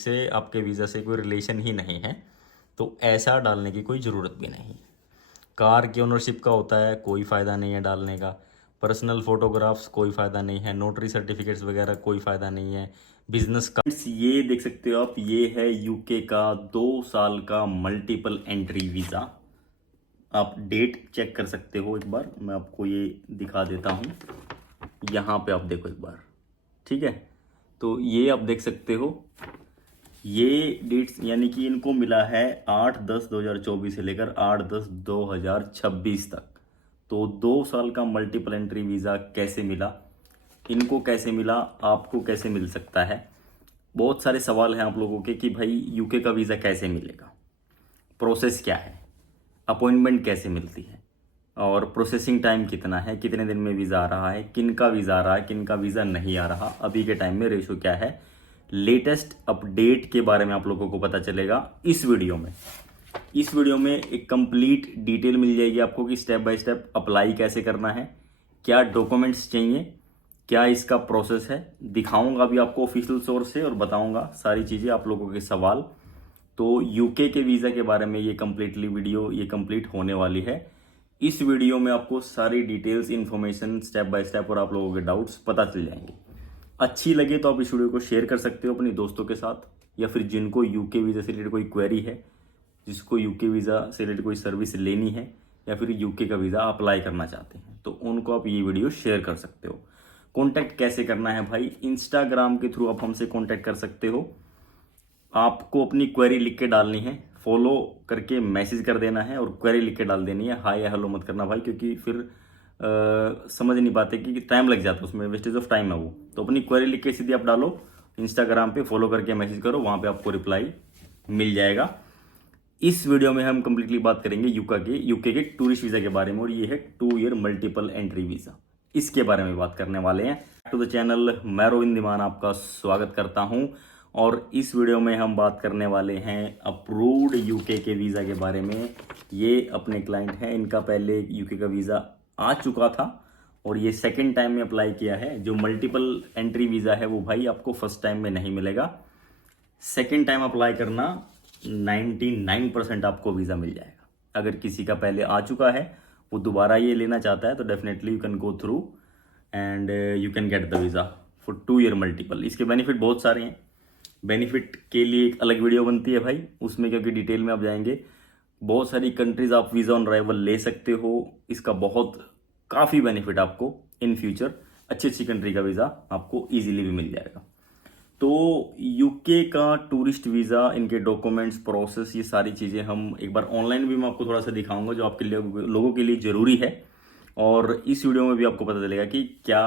से आपके वीज़ा से कोई रिलेशन ही नहीं है, तो ऐसा डालने की कोई ज़रूरत भी नहीं। कार की ओनरशिप का होता है, कोई फ़ायदा नहीं है डालने का। पर्सनल फ़ोटोग्राफ्स कोई फ़ायदा नहीं है। नोटरी सर्टिफिकेट्स वगैरह कोई फ़ायदा नहीं है। बिजनेस का ये देख सकते हो आप, ये है यूके का 2 साल का मल्टीपल एंट्री वीज़ा। आप डेट चेक कर सकते हो एक बार, मैं आपको ये दिखा देता हूँ। यहाँ पे आप देखो एक बार, ठीक है। तो ये आप देख सकते हो, ये डेट्स यानी कि इनको मिला है 8/10/2024 से लेकर 8/10/2026 तक। तो 2 साल का मल्टीपल एंट्री वीज़ा कैसे मिला, इनको कैसे मिला, आपको कैसे मिल सकता है। बहुत सारे सवाल हैं आप लोगों के कि भाई यूके का वीज़ा कैसे मिलेगा, प्रोसेस क्या है, अपॉइंटमेंट कैसे मिलती है, और प्रोसेसिंग टाइम कितना है, कितने दिन में वीज़ा आ रहा है, किन का वीज़ा आ रहा है, किन का वीज़ा नहीं आ रहा, अभी के टाइम में रेशो क्या है। लेटेस्ट अपडेट के बारे में आप लोगों को पता चलेगा इस वीडियो में। इस वीडियो में एक कंप्लीट डिटेल मिल जाएगी आपको कि स्टेप बाय स्टेप अप्लाई कैसे करना है, क्या डॉक्यूमेंट्स चाहिए, क्या इसका प्रोसेस है। दिखाऊंगा भी आपको ऑफिशियल सोर्स से और बताऊंगा सारी चीज़ें, आप लोगों के सवाल। तो यूके के वीज़ा के बारे में ये कंप्लीटली वीडियो ये कंप्लीट होने वाली है। इस वीडियो में आपको सारी details, information step by step और आप लोगों के डाउट्स पता चल जाएंगे। अच्छी लगे तो आप इस वीडियो को शेयर कर सकते हो अपने दोस्तों के साथ, या फिर जिनको यूके वीज़ा से रिलेटेड कोई क्वेरी है, जिसको यूके वीज़ा से रिलेटेड कोई सर्विस लेनी है, या फिर यूके का वीज़ा अप्लाई करना चाहते हैं, तो उनको आप ये वीडियो शेयर कर सकते हो। कॉन्टैक्ट कैसे करना है भाई, इंस्टाग्राम के थ्रू आप हमसे कॉन्टैक्ट कर सकते हो। आपको अपनी क्वेरी लिख के डालनी है, फॉलो करके मैसेज कर देना है और क्वेरी लिख के डाल देनी है। हाय या हेलो मत करना भाई, क्योंकि फिर समझ नहीं पाते कि टाइम लग जाता है, उसमें वेस्टेज ऑफ टाइम है वो। तो अपनी क्वेरी लिख के सीधी आप डालो, इंस्टाग्राम पे फॉलो करके मैसेज करो, वहाँ पे आपको रिप्लाई मिल जाएगा। इस वीडियो में हम कंप्लीटली बात करेंगे यूके के टूरिस्ट वीज़ा के बारे में, और ये है 2 ईयर मल्टीपल एंट्री वीज़ा, इसके बारे में बात करने वाले हैं। टू द चैनल, मैं रोविंद धीमान आपका स्वागत करता हूं। और इस वीडियो में हम बात करने वाले हैं अप्रूव्ड यूके के वीज़ा के बारे में। ये अपने क्लाइंट हैं, इनका पहले यूके का वीज़ा आ चुका था और ये सेकेंड टाइम में अप्लाई किया है। जो मल्टीपल एंट्री वीज़ा है वो भाई आपको फर्स्ट टाइम में नहीं मिलेगा, सेकेंड टाइम अप्लाई करना 99% आपको वीज़ा मिल जाएगा। अगर किसी का पहले आ चुका है, वो दोबारा ये लेना चाहता है, तो definitely you can go through and you can get the visa for 2 year multiple. इसके बेनिफिट बहुत सारे हैं, बेनिफिट के लिए एक अलग वीडियो बनती है भाई उसमें, क्योंकि डिटेल में आप जाएंगे। बहुत सारी कंट्रीज आप वीज़ा ऑन अराइवल ले सकते हो, इसका बहुत काफ़ी बेनिफिट आपको इन फ्यूचर। अच्छी अच्छी कंट्री का वीज़ा आपको ईजिली भी मिल जाएगा। तो यूके का टूरिस्ट वीज़ा, इनके डॉक्यूमेंट्स, प्रोसेस, ये सारी चीज़ें हम एक बार ऑनलाइन भी मैं आपको थोड़ा सा दिखाऊंगा, जो आपके लिए लोगों के लिए ज़रूरी है। और इस वीडियो में भी आपको पता चलेगा कि क्या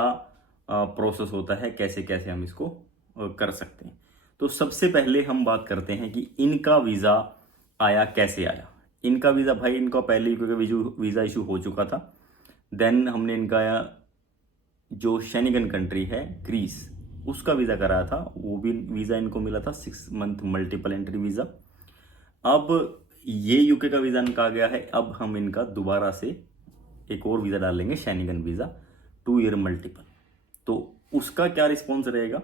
प्रोसेस होता है, कैसे कैसे हम इसको कर सकते हैं। तो सबसे पहले हम बात करते हैं कि इनका वीज़ा आया कैसे आया। इनका वीज़ा भाई, इनका पहले ही क्योंकि वीज़ा इशू हो चुका था। देन हमने इनका जो शेनिगन कंट्री है ग्रीस, उसका वीज़ा कराया था, वो भी वीज़ा इनको मिला था 6 मंथ मल्टीपल एंट्री वीज़ा। अब ये यूके का वीज़ा इनका आ गया है, अब हम इनका दोबारा से एक और वीज़ा डालेंगे, शेनिगन वीज़ा 2 ईयर मल्टीपल। तो उसका क्या रिस्पॉन्स रहेगा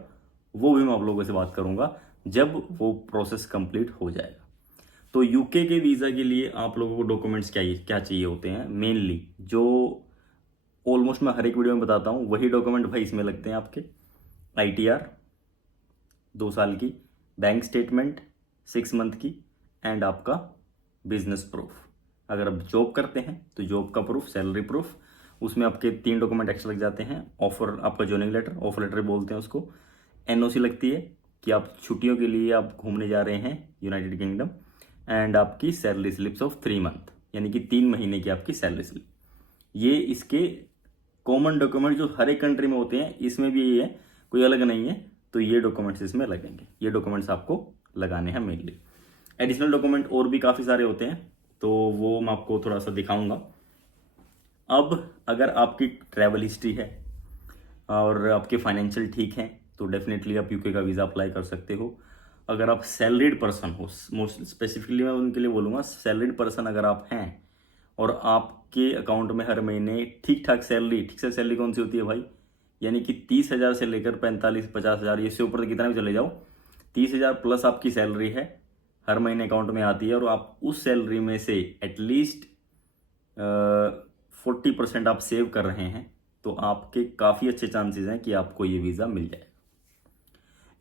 वो भी मैं आप लोगों से बात करूंगा जब वो प्रोसेस कंप्लीट हो जाएगा। तो यूके के वीज़ा के लिए आप लोगों को डॉक्यूमेंट्स क्या क्या चाहिए होते हैं मेनली, जो ऑलमोस्ट मैं हर एक वीडियो में बताता हूँ, वही डॉक्यूमेंट भाई इसमें लगते हैं आपके। ITR 2 साल की, बैंक स्टेटमेंट 6 मंथ की, एंड आपका बिजनेस प्रूफ। अगर आप जॉब करते हैं तो जॉब का प्रूफ, सैलरी प्रूफ, उसमें आपके 3 डॉक्यूमेंट एक्स्ट्रा लग जाते हैं। ऑफर, आपका जॉइनिंग लेटर, ऑफर लेटर बोलते हैं उसको। NOC लगती है कि आप छुट्टियों के लिए आप घूमने जा रहे हैं यूनाइटेड किंगडम। एंड आपकी सैलरी स्लिप्स ऑफ 3 मंथ, यानी कि 3 महीने की आपकी सैलरी स्लिप। ये इसके कॉमन डॉक्यूमेंट जो हर एक कंट्री में होते हैं, इसमें भी ये है, कोई अलग नहीं है। तो ये डॉक्यूमेंट्स इसमें लगेंगे, ये डॉक्यूमेंट्स आपको लगाने हैं मेनली। एडिशनल डॉक्यूमेंट और भी काफ़ी सारे होते हैं, तो वो मैं आपको थोड़ा सा दिखाऊंगा। अब अगर आपकी ट्रैवल हिस्ट्री है और आपके फाइनेंशियल ठीक हैं, तो डेफिनेटली आप यूके का वीज़ा अप्लाई कर सकते हो। अगर आप सैलरीड पर्सन हो, मोस्ट स्पेसिफिकली मैं उनके लिए बोलूँगा, सैलरीड पर्सन अगर आप हैं और आपके अकाउंट में हर महीने ठीक ठाक सैलरी, ठीक से सैलरी कौन सी होती है भाई, यानी कि 30,000 से लेकर 45-50,000, इससे ऊपर कितना भी चले जाओ, 30,000 प्लस आपकी सैलरी है, हर महीने अकाउंट में आती है, और आप उस सैलरी में से एटलीस्ट 40% आप सेव कर रहे हैं, तो आपके काफ़ी अच्छे चांसेस हैं कि आपको ये वीज़ा मिल जाए।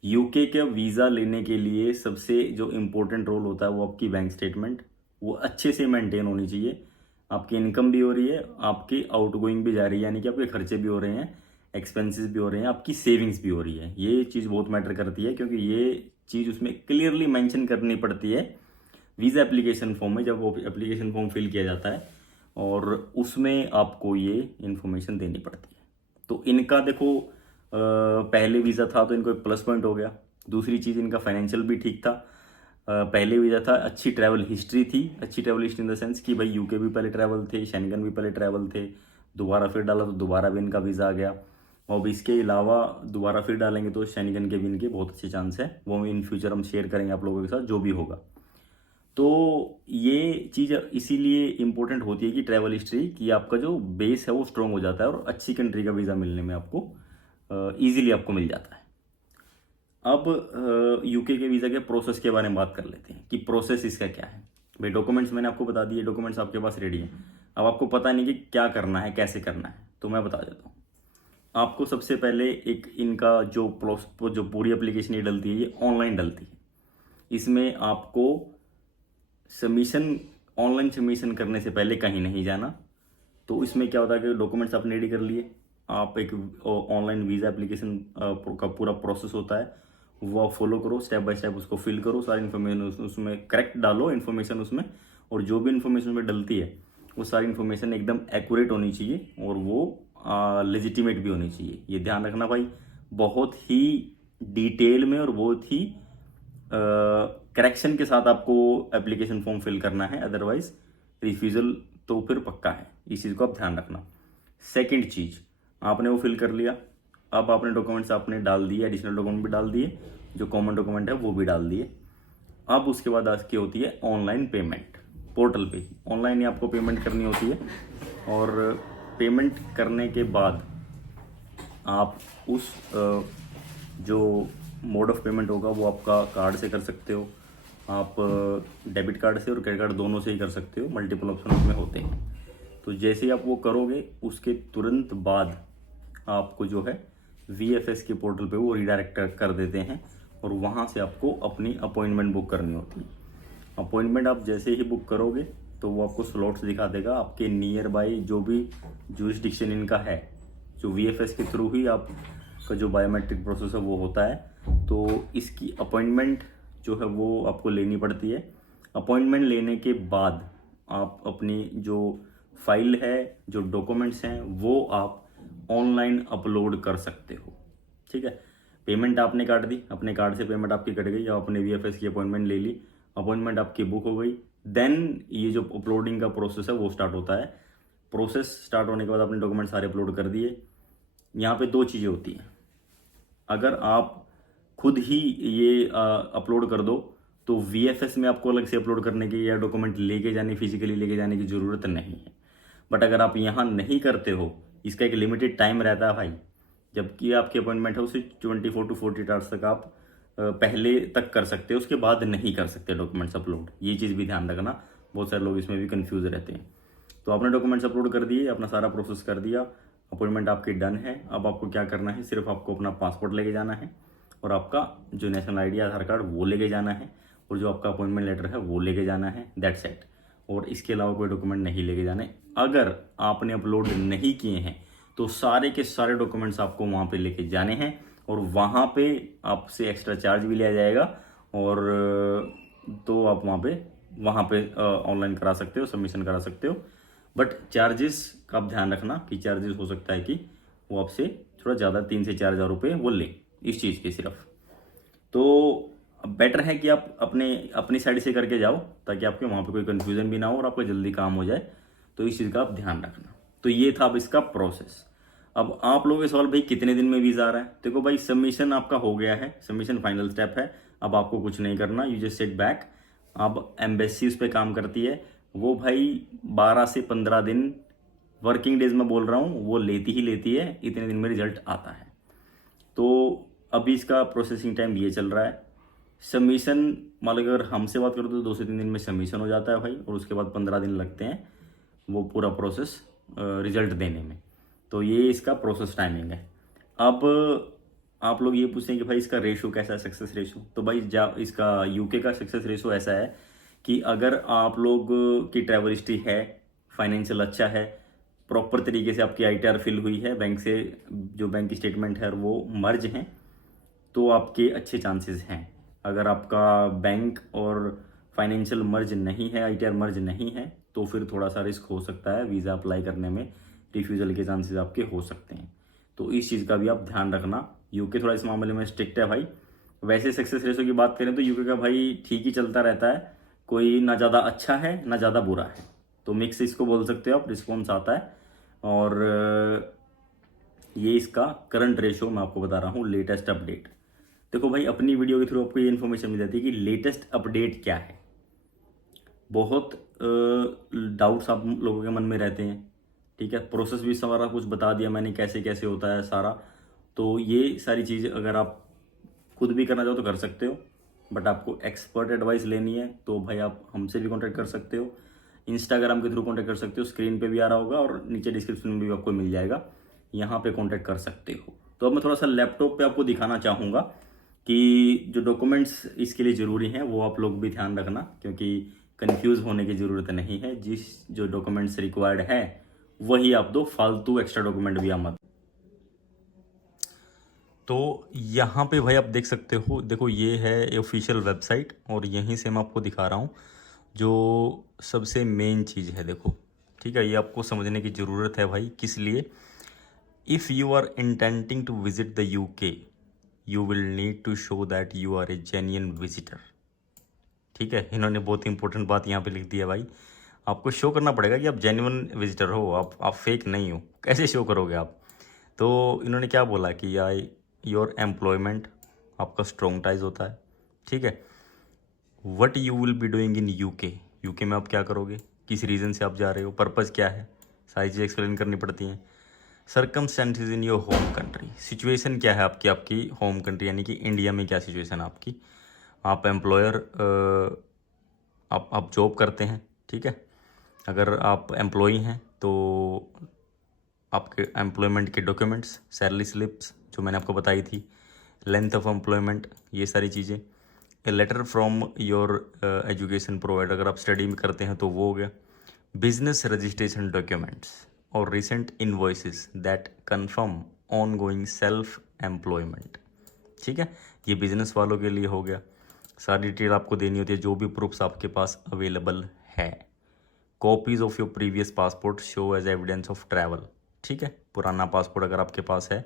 यूके का वीज़ा लेने के लिए सबसे जो इम्पोर्टेंट रोल होता है वो आपकी बैंक स्टेटमेंट, वो अच्छे से मेंटेन होनी चाहिए। आपकी इनकम भी हो रही है, आपकी आउटगोइंग भी जा रही है, यानी कि आपके खर्चे भी हो रहे हैं, एक्सपेंसेस भी हो रहे हैं, आपकी सेविंग्स भी हो रही है। ये चीज़ बहुत मैटर करती है, क्योंकि ये चीज़ उसमें क्लियरली मेंशन करनी पड़ती है वीज़ा एप्लीकेशन फॉर्म में, जब वो एप्लीकेशन फॉर्म फिल किया जाता है, और उसमें आपको ये इन्फॉर्मेशन देनी पड़ती है। तो इनका देखो, पहले वीज़ा था तो इनको एक प्लस पॉइंट हो गया। दूसरी चीज़, इनका फाइनेंशियल भी ठीक था। पहले वीज़ा था, अच्छी ट्रैवल हिस्ट्री थी, अच्छी travel history in the sense कि भाई यूके भी पहले ट्रैवल थे, शेंगन भी पहले ट्रैवल थे, दोबारा फिर डाला तो दोबारा भी इनका वीज़ा आ गया। और भी इसके अलावा दोबारा फिर डालेंगे तो शेंगन के भी इनके बहुत अच्छे चांस है, वो इन फ्यूचर हम शेयर करेंगे आप लोगों के साथ जो भी होगा। तो ये चीज़ इसीलिए इम्पोर्टेंट होती है कि ट्रैवल हिस्ट्री, कि आपका जो बेस है वो स्ट्रॉन्ग हो जाता है, और अच्छी कंट्री का वीज़ा मिलने में आपको ईजिली आपको मिल जाता है। अब यूके के वीज़ा के प्रोसेस के बारे में बात कर लेते हैं कि प्रोसेस इसका क्या है। भाई डॉक्यूमेंट्स मैंने आपको बता दिए, डॉक्यूमेंट्स आपके पास रेडी हैं। अब आपको पता नहीं कि क्या करना है, कैसे करना है, तो मैं बता देता हूँ। आपको सबसे पहले एक इनका जो पूरी एप्लीकेशन ये डलती है, ये ऑनलाइन डलती है। इसमें आपको सबमिशन, ऑनलाइन सबमिशन करने से पहले कहीं नहीं जाना। तो इसमें क्या होता है कि डॉक्यूमेंट्स आपने रेडी कर लिए, आप एक ऑनलाइन वीज़ा एप्लीकेशन का पूरा प्रोसेस होता है, वो आप फॉलो करो, स्टेप बाय स्टेप उसको फिल करो, सारी इन्फॉर्मेशन उसमें करेक्ट डालो इन्फॉर्मेशन उसमें, और जो भी इन्फॉर्मेशन उसमें डलती है वो सारी इन्फॉर्मेशन एकदम एक्यूरेट होनी चाहिए, और वो लेजिटिमेट भी होनी चाहिए। ये ध्यान रखना भाई, बहुत ही डिटेल में और बहुत ही करेक्शन के साथ आपको एप्लीकेशन फॉर्म फिल करना है, अदरवाइज रिफ्यूज़ल तो फिर पक्का है। इस चीज़ को आप ध्यान रखना। सेकंड चीज़, आपने वो फिल कर लिया, अब आपने डॉक्यूमेंट्स आपने डाल दिए, एडिशनल डॉक्यूमेंट भी डाल दिए, जो कॉमन डॉक्यूमेंट है वो भी डाल दिए। अब उसके बाद आज की होती है ऑनलाइन पेमेंट। पोर्टल पे ऑनलाइन ही आपको पेमेंट करनी होती है, और पेमेंट करने के बाद आप उस जो मोड ऑफ पेमेंट होगा वो आपका कार्ड से कर सकते हो, आप डेबिट कार्ड से और क्रेडिट कार्ड दोनों से ही कर सकते हो, मल्टीपल ऑप्शन उसमें होते हैं। तो जैसे ही आप वो करोगे उसके तुरंत बाद आपको जो है VFS के पोर्टल पे वो रिडायरेक्ट कर देते हैं, और वहाँ से आपको अपनी अपॉइंटमेंट बुक करनी होती है। अपॉइंटमेंट आप जैसे ही बुक करोगे तो वो आपको स्लॉट्स दिखा देगा आपके नियर बाई, जो भी जुरिस्डिक्शन इनका है, जो VFS के थ्रू ही आपका जो बायोमेट्रिक प्रोसेस है वो होता है। तो इसकी अपॉइंटमेंट जो है वो आपको लेनी पड़ती है। अपॉइंटमेंट लेने के बाद आप अपनी जो फाइल है, जो डॉक्यूमेंट्स हैं, वो आप ऑनलाइन अपलोड कर सकते हो। ठीक है, पेमेंट आपने काट दी, अपने कार्ड से पेमेंट आपकी कट गई, या आपने VFS की अपॉइंटमेंट ले ली, अपॉइंटमेंट आपकी बुक हो गई, देन ये जो अपलोडिंग का प्रोसेस है वो स्टार्ट होता है। प्रोसेस स्टार्ट होने के बाद आपने डॉक्यूमेंट सारे अपलोड कर दिए। यहाँ पे दो चीज़ें होती हैं, अगर आप खुद ही ये अपलोड कर दो तो VFS में आपको अलग से अपलोड करने की या डॉक्यूमेंट लेके जाने, फिजिकली लेके जाने की ज़रूरत नहीं है। बट अगर आप यहाँ नहीं करते हो, इसका एक लिमिटेड टाइम रहता है भाई, जबकि आपकी अपॉइंटमेंट है उसे 24 to 48 आवर्स तक आप पहले तक कर सकते हो, उसके बाद नहीं कर सकते डॉक्यूमेंट्स अपलोड। ये चीज़ भी ध्यान रखना, बहुत सारे लोग इसमें भी कंफ्यूज रहते हैं। तो आपने डॉक्यूमेंट्स अपलोड कर दिए, अपना सारा प्रोसेस कर दिया, अपॉइंटमेंट आपकी डन है। अब आपको क्या करना है, सिर्फ आपको अपना पासपोर्ट लेके जाना है, और आपका जो नेशनल ID आधार कार्ड वो लेके जाना है, और जो आपका अपॉइंटमेंट लेटर है वो लेके जाना है, दैट्स इट। और इसके अलावा कोई डॉक्यूमेंट नहीं लेके जाने। अगर आपने अपलोड नहीं किए हैं तो सारे के सारे डॉक्यूमेंट्स आपको वहाँ पे लेके जाने हैं, और वहाँ पे आपसे एक्स्ट्रा चार्ज भी लिया जाएगा, और तो आप वहाँ पे ऑनलाइन करा सकते हो, सबमिशन करा सकते हो। बट चार्जेस का आप ध्यान रखना कि चार्जेस हो सकता है कि वो आपसे थोड़ा ज़्यादा 3 से 4 हज़ार रुपये वो ले इस चीज़ के सिर्फ। तो बेटर है कि आप अपनी साइड से करके जाओ, ताकि आपके वहाँ पे कोई कन्फ्यूज़न भी ना हो और आपका जल्दी काम हो जाए। तो इस चीज़ का आप ध्यान रखना। तो ये था अब इसका प्रोसेस। अब आप लोगों के सवाल, भाई कितने दिन में वीज़ा आ रहा है? देखो भाई, सबमिशन आपका हो गया है, सबमिशन फाइनल स्टेप है। अब आपको कुछ नहीं करना, यू जस्ट सिट बैक। अब एम्बेसी उस पर काम करती है, वो भाई 12 से 15 दिन वर्किंग डेज में बोल रहा हूँ, वो लेती ही लेती है, इतने दिन में रिजल्ट आता है। तो अभी इसका प्रोसेसिंग टाइम ये चल रहा है। सबमिशन मतलब अगर हमसे बात करो तो 2 से 3 दिन में सबमिशन हो जाता है भाई, और उसके बाद 15 दिन लगते हैं वो पूरा प्रोसेस रिजल्ट देने में। तो ये इसका प्रोसेस टाइमिंग है। अब आप लोग ये पूछते हैं कि भाई इसका रेशो कैसा है, सक्सेस रेशो। तो भाई इसका यूके का सक्सेस रेशो ऐसा है कि अगर आप लोग की ट्रैवल हिस्ट्री है, फाइनेंशियल अच्छा है, प्रॉपर तरीके से आपकी आईटीआर फिल हुई है, बैंक से जो बैंक स्टेटमेंट है वो मर्ज हैं, तो आपके अच्छे चांसेस हैं। अगर आपका बैंक और फाइनेंशियल मर्ज नहीं है, आईटीआर मर्ज नहीं है, तो फिर थोड़ा सा रिस्क हो सकता है, वीज़ा अप्लाई करने में रिफ्यूज़ल के चांसेस आपके हो सकते हैं। तो इस चीज़ का भी आप ध्यान रखना। यूके थोड़ा इस मामले में स्ट्रिक्ट है भाई। वैसे सक्सेस रेशो की बात करें तो यूके का भाई ठीक ही चलता रहता है, कोई ना ज़्यादा अच्छा है ना ज़्यादा बुरा है, तो मिक्स इसको बोल सकते हो आप, रिस्पॉन्स आता है। और ये इसका करंट रेशो मैं आपको बता रहा हूँ, लेटेस्ट अपडेट। देखो भाई, अपनी वीडियो के थ्रू आपको ये इन्फॉर्मेशन मिल जाती है कि लेटेस्ट अपडेट क्या है। बहुत डाउट्स आप लोगों के मन में रहते हैं, ठीक है। प्रोसेस भी सारा कुछ बता दिया मैंने, कैसे कैसे होता है सारा। तो ये सारी चीज़ अगर आप खुद भी करना चाहो तो कर सकते हो, बट आपको एक्सपर्ट एडवाइस लेनी है तो भाई आप हमसे भी कांटेक्ट कर सकते हो, इंस्टाग्राम के थ्रू कांटेक्ट कर सकते हो, स्क्रीन पे भी आ रहा होगा और नीचे डिस्क्रिप्शन में भी आपको मिल जाएगा, यहाँ पे कांटेक्ट कर सकते हो। तो अब मैं थोड़ा सा लैपटॉप पे आपको दिखाना चाहूँगा कि जो डॉक्यूमेंट्स इसके लिए ज़रूरी हैं वो आप लोग भी ध्यान रखना, क्योंकि कंफ्यूज होने की ज़रूरत नहीं है। जो डॉक्यूमेंट्स रिक्वायर्ड है वही आप दो, फालतू एक्स्ट्रा डॉक्यूमेंट भी आप मत। तो यहाँ पे भाई आप देख सकते हो, देखो ये है ऑफिशियल वेबसाइट, और यहीं से मैं आपको दिखा रहा हूँ जो सबसे मेन चीज़ है। देखो ठीक है, ये आपको समझने की ज़रूरत है भाई। किस लिए? If you are intending to visit the UK, you will need to show that you are a genuine visitor. ठीक है, इन्होंने बहुत इंपॉर्टेंट बात यहाँ पे लिख दी है भाई। आपको शो करना पड़ेगा कि आप जेन्युइन विजिटर हो, आप फेक नहीं हो। कैसे शो करोगे आप? तो इन्होंने क्या बोला कि योर एम्प्लॉयमेंट, आपका स्ट्रॉन्ग टाइज होता है, ठीक है। What you will be doing in UK, UK में आप क्या करोगे, किस रीज़न से आप जा रहे हो, पर्पज़ क्या है, सारी चीज़ एक्सप्लेन करनी पड़ती हैं। Circumstances in your home country, situation क्या है आपकी होम कंट्री, यानी कि इंडिया में क्या सिचुएशन है आपकी। आप एम्प्लॉयर, आप जॉब करते हैं, ठीक है। अगर आप एम्प्लॉई हैं तो आपके एम्प्लॉयमेंट के डॉक्यूमेंट्स, सैलरी स्लिप्स जो मैंने आपको बताई थी, लेंथ ऑफ एम्प्लॉयमेंट, ये सारी चीज़ें। A letter from your education provider, अगर आप स्टडी में करते हैं तो वो हो गया। बिजनेस रजिस्ट्रेशन डॉक्यूमेंट्स और recent invoices that confirm on going self employment, ठीक है। ये बिजनेस वालों के लिए हो गया। सारी डिटेल आपको देनी होती है, जो भी प्रूफ्स आपके पास अवेलेबल है। Copies of your previous passport show as evidence of travel, ठीक है, पुराना पासपोर्ट अगर आपके पास है।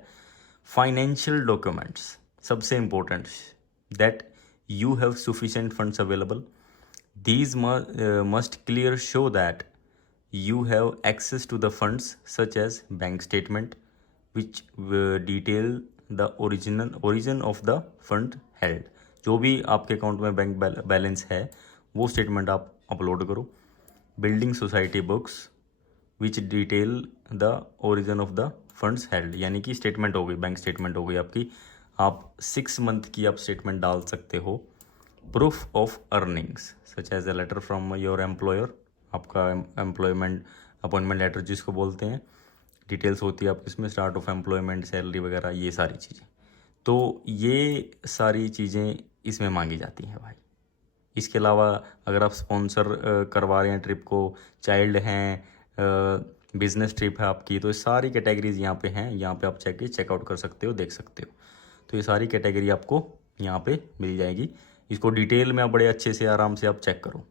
फाइनेंशियल डॉक्यूमेंट्स, सबसे important, that you have sufficient funds available. These must clear show that you have access to the funds, such as bank statement which detail the origin of the fund held. जो भी आपके account में bank balance है वो statement आप upload करो। Building society books which detail the origin of the funds held, यानी कि स्टेटमेंट हो गई, बैंक स्टेटमेंट हो गई आपकी। आप 6 मंथ की आप स्टेटमेंट डाल सकते हो। Proof of earnings such as a letter from your employer, आपका एम्प्लॉयमेंट अपॉइंटमेंट लेटर जिसको बोलते हैं, डिटेल्स होती है आपकी इसमें, स्टार्ट ऑफ एम्प्लॉयमेंट, सैलरी वगैरह, ये सारी चीज़ें। तो ये सारी चीज़ें इसमें मांगी जाती हैं भाई। इसके अलावा अगर आप स्पॉन्सर करवा रहे हैं ट्रिप को, चाइल्ड हैं, बिजनेस ट्रिप है आपकी, तो ये सारी कैटेगरीज यहाँ पे हैं। यहाँ पे आप चेकआउट कर सकते हो, देख सकते हो। तो ये सारी कैटेगरी आपको यहाँ पे मिल जाएगी। इसको डिटेल में आप बड़े अच्छे से आराम से आप चेक करो।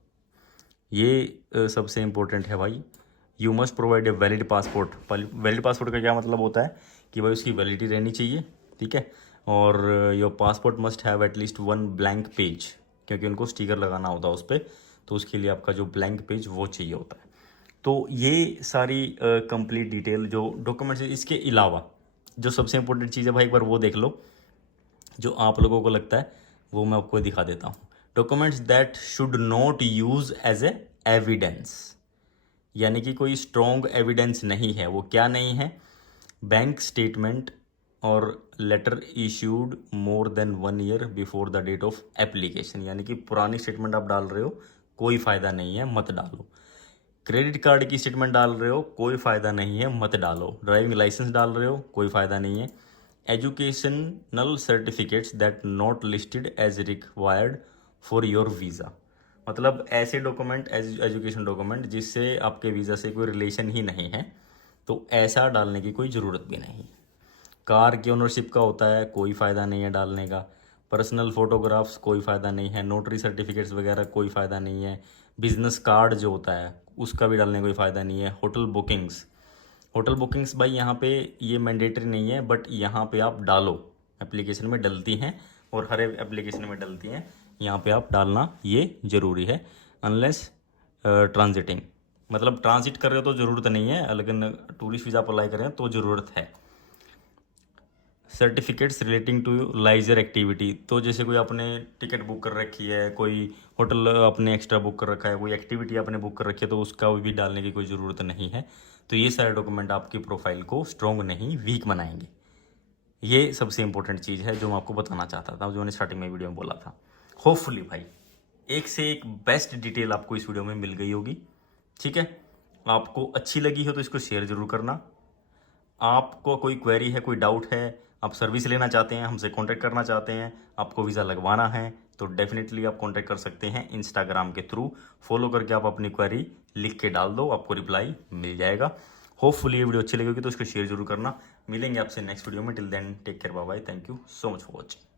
ये सबसे इम्पोर्टेंट है भाई। You must provide a valid passport. Valid passport का क्या मतलब होता है कि भाई उसकी वैलिडिटी रहनी चाहिए, ठीक है। और your passport must have at least 1 blank page, क्योंकि उनको स्टिकर लगाना होता है उस पर, तो उसके लिए आपका जो ब्लैंक पेज वो चाहिए होता है। तो ये सारी कंप्लीट डिटेल जो डॉक्यूमेंट्स, इसके अलावा जो सबसे इम्पोर्टेंट चीज़ है भाई, एक बार वो देख लो, जो आप लोगों को लगता है वो मैं आपको दिखा देता हूँ। Documents that should not use as a evidence, यानी कि कोई स्ट्रॉन्ग एविडेंस नहीं है। वो क्या नहीं है? बैंक स्टेटमेंट और letter issued more than 1 year before the date of application, यानी कि पुरानी स्टेटमेंट आप डाल रहे हो, कोई फ़ायदा नहीं है, मत डालो। क्रेडिट कार्ड की स्टेटमेंट डाल रहे हो, कोई फ़ायदा नहीं है, मत डालो। ड्राइविंग लाइसेंस डाल रहे हो, कोई फ़ायदा नहीं है। Educational certificates that not listed as required for your visa, मतलब ऐसे डॉक्यूमेंट, एजुकेशन डॉक्यूमेंट जिससे आपके वीज़ा से कोई रिलेशन ही नहीं है, तो ऐसा डालने की कोई ज़रूरत भी नहीं। कार की ओनरशिप का होता है, कोई फ़ायदा नहीं है डालने का। पर्सनल फ़ोटोग्राफ्स, कोई फ़ायदा नहीं है। नोटरी सर्टिफिकेट्स वगैरह, कोई फ़ायदा नहीं है। बिजनेस कार्ड जो होता है उसका भी डालने का कोई फ़ायदा नहीं है। होटल बुकिंग्स भाई यहाँ पे ये मैंडेटरी नहीं है, बट यहाँ पे आप डालो, एप्लीकेशन में डलती हैं और हर एप्लीकेशन में डलती हैं, यहाँ पे आप डालना ये ज़रूरी है। अनलेस ट्रांजिटिंग, मतलब ट्रांजिट कर रहे हो तो ज़रूरत नहीं है, लेकिन टूरिस्ट वीज़ा अप्लाई करें तो ज़रूरत है। सर्टिफिकेट्स रिलेटिंग टू लाइजर एक्टिविटी, तो जैसे कोई आपने टिकट बुक कर रखी है, कोई होटल आपने एक्स्ट्रा बुक कर रखा है, कोई एक्टिविटी आपने बुक कर रखी है, तो उसका भी डालने की कोई ज़रूरत नहीं है। तो ये सारे डॉक्यूमेंट आपकी प्रोफाइल को स्ट्रॉन्ग नहीं, वीक बनाएंगे। ये सबसे इंपॉर्टेंट चीज़ है जो मैं आपको बताना चाहता था, जो मैंने स्टार्टिंग में वीडियो में बोला था। होपफुली भाई एक से एक बेस्ट डिटेल आपको इस वीडियो में मिल गई होगी। ठीक है, आपको अच्छी लगी हो तो इसको शेयर ज़रूर करना। आपको कोई क्वेरी है, कोई डाउट है, आप सर्विस लेना चाहते हैं, हमसे कांटेक्ट करना चाहते हैं, आपको वीज़ा लगवाना है, तो डेफिनेटली आप कांटेक्ट कर सकते हैं इंस्टाग्राम के थ्रू। फॉलो करके आप अपनी क्वेरी लिख के डाल दो, आपको रिप्लाई मिल जाएगा। होपफुली ये वीडियो अच्छी लगेगी तो इसको शेयर जरूर करना। मिलेंगे आपसे नेक्स्ट वीडियो में। Till then take care, bye bye, thank you so much for watching.